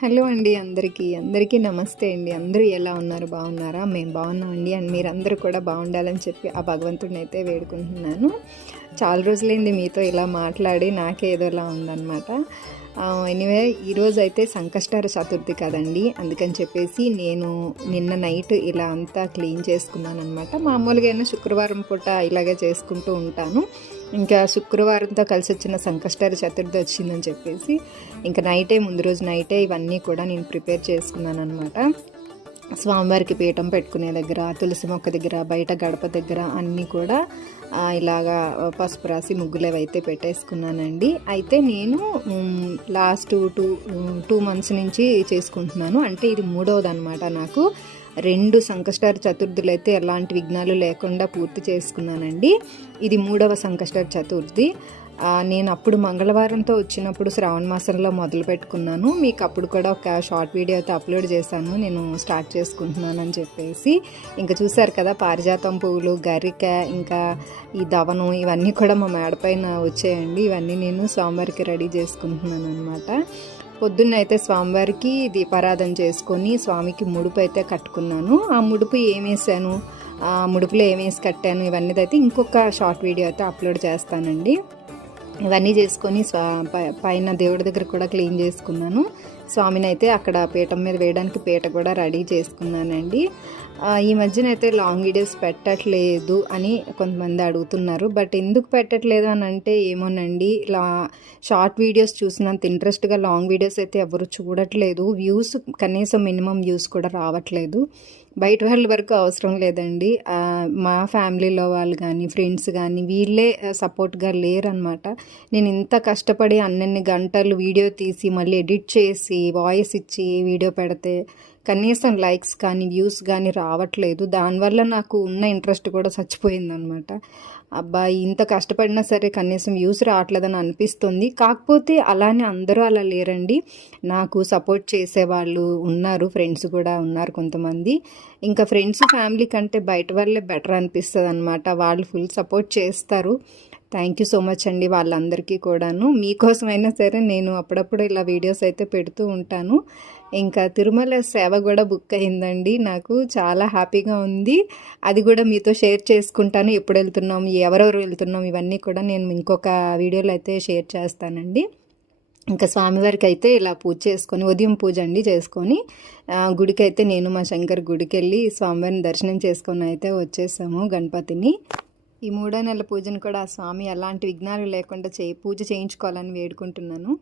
Hello అండి అందరికీ నమస్తే అండి. అందరూ ఎలా ఉన్నారు? బాగున్నారా? మేము బాగున్నామండి. అండ్ మీరందరూ కూడా బాగుండాలని చెప్పి ఆ భగవంతుడిని అయితే వేడుకుంటున్నాను. చాలా రోజులైంది మీతో ఇలా మాట్లాడి, నాకే ఏదోలా ఉందన్నమాట. ఎనీవే ఈరోజు అయితే సంకష్టహర చతుర్థి కదండి, అందుకని చెప్పేసి నేను నిన్న నైట్ ఇలా అంతా క్లీన్ చేసుకున్నాను అనమాట. మామూలుగా అయినా శుక్రవారం పూట ఇలాగే చేసుకుంటూ ఉంటాను. ఇంకా శుక్రవారంతో కలిసి వచ్చిన సంకష్టహర చతుర్థి వచ్చిందని చెప్పేసి ఇంకా ముందు రోజు నైటే ఇవన్నీ కూడా నేను ప్రిపేర్ చేసుకున్నాను అనమాట. స్వామివారికి పీఠం పెట్టుకునే దగ్గర, తులసి మొక్క దగ్గర, బయట గడప దగ్గర అన్నీ కూడా ఇలాగా పసుపు రాసి ముగ్గులు అయితే పెట్టేసుకున్నానండి. అయితే నేను లాస్ట్ టూ మంత్స్ నుంచి చేసుకుంటున్నాను. అంటే ఇది మూడవది అనమాట. నాకు 2 సంకష్టహర చతుర్థులు అయితే ఎలాంటి విఘ్నాలు లేకుండా పూర్తి చేసుకున్నానండి. ఇది 3వ సంకష్టహర చతుర్థి. నేను అప్పుడు మంగళవారంతో వచ్చినప్పుడు శ్రావణ మాసంలో మొదలు పెట్టుకున్నాను. మీకు అప్పుడు కూడా ఒక షార్ట్ వీడియో అయితే అప్లోడ్ చేశాను, నేను స్టార్ట్ చేసుకుంటున్నాను అని చెప్పేసి. ఇంకా చూసారు కదా, పారిజాతం పువ్వులు, గరిక, ఇంకా ఈ దవనం ఇవన్నీ కూడా మా మేడపైన వచ్చాయండి. ఇవన్నీ నేను స్వామివారికి రెడీ చేసుకుంటున్నాను అనమాట. పొద్దున్న అయితే స్వామివారికి దీపారాధన చేసుకొని స్వామికి ముడుపు అయితే కట్టుకున్నాను. ఆ ముడుపు ఏమేసాను, ఆ ముడుపులో ఏమేసి కట్టాను ఇవన్నీ అయితే ఇంకొక షార్ట్ వీడియో అయితే అప్లోడ్ చేస్తానండి. ఇవన్నీ చేసుకొని పైన దేవుడి దగ్గర కూడా క్లీన్ చేసుకున్నాను. స్వామిని అయితే అక్కడ పీఠం మీద వేయడానికి పీట కూడా రెడీ చేసుకున్నానండి. ఈ మధ్యన అయితే లాంగ్ వీడియోస్ పెట్టట్లేదు అని కొంతమంది అడుగుతున్నారు. బట్ ఎందుకు పెట్టట్లేదు అని అంటే ఏమోనండి, షార్ట్ వీడియోస్ చూసినంత ఇంట్రెస్ట్గా లాంగ్ వీడియోస్ అయితే ఎవరు చూడట్లేదు. వ్యూస్ కనీసం మినిమం వ్యూస్ కూడా రావట్లేదు. బయట వాళ్ళ వరకు అవసరం లేదండి, మా ఫ్యామిలీలో వాళ్ళు కానీ ఫ్రెండ్స్ కానీ వీళ్ళే సపోర్ట్గా లేరనమాట. నేను ఇంత కష్టపడి అన్నన్ని గంటలు వీడియో తీసి మళ్ళీ ఎడిట్ చేసి వాయిస్ ఇచ్చి వీడియో పెడితే కనీసం లైక్స్ కానీ వ్యూస్ కానీ రావట్లేదు. దానివల్ల నాకు ఉన్న ఇంట్రెస్ట్ కూడా చచ్చిపోయిందనమాట. అబ్బాయి ఇంత కష్టపడినా సరే కనీసం వ్యూస్ రావట్లేదని అనిపిస్తుంది. కాకపోతే అలానే అందరూ అలా లేరండి, నాకు సపోర్ట్ చేసేవాళ్ళు ఉన్నారు, ఫ్రెండ్స్ కూడా ఉన్నారు కొంతమంది. ఇంకా ఫ్రెండ్స్ ఫ్యామిలీ కంటే బయట వాళ్ళే బెటర్ అనిపిస్తుంది అనమాట. వాళ్ళు ఫుల్ సపోర్ట్ చేస్తారు. థ్యాంక్ యూ సో మచ్ అండి వాళ్ళందరికీ కూడాను. మీకోసమైనా సరే నేను అప్పుడప్పుడు ఇలా వీడియోస్ అయితే పెడుతూ ఉంటాను. ఇంకా తిరుమల సేవ కూడా బుక్ అయిందండి. నాకు చాలా హ్యాపీగా ఉంది. అది కూడా మీతో షేర్ చేసుకుంటాను. ఎప్పుడు వెళ్తున్నాం, ఎవరెవరు వెళ్తున్నాం, ఇవన్నీ కూడా నేను ఇంకొక వీడియోలో అయితే షేర్ చేస్తానండి. ఇంకా స్వామివారికి అయితే ఇలా పూజ చేసుకొని, ఉదయం పూజ అండి చేసుకొని గుడికి అయితే నేను మా శంకర్ గుడికి వెళ్ళి స్వామివారిని దర్శనం చేసుకొని అయితే వచ్చేసాము గణపతిని. ఈ 3వ నెల పూజను కూడా ఆ స్వామి ఎలాంటి విఘ్నాలు లేకుండా పూజ చేయించుకోవాలని వేడుకుంటున్నాను.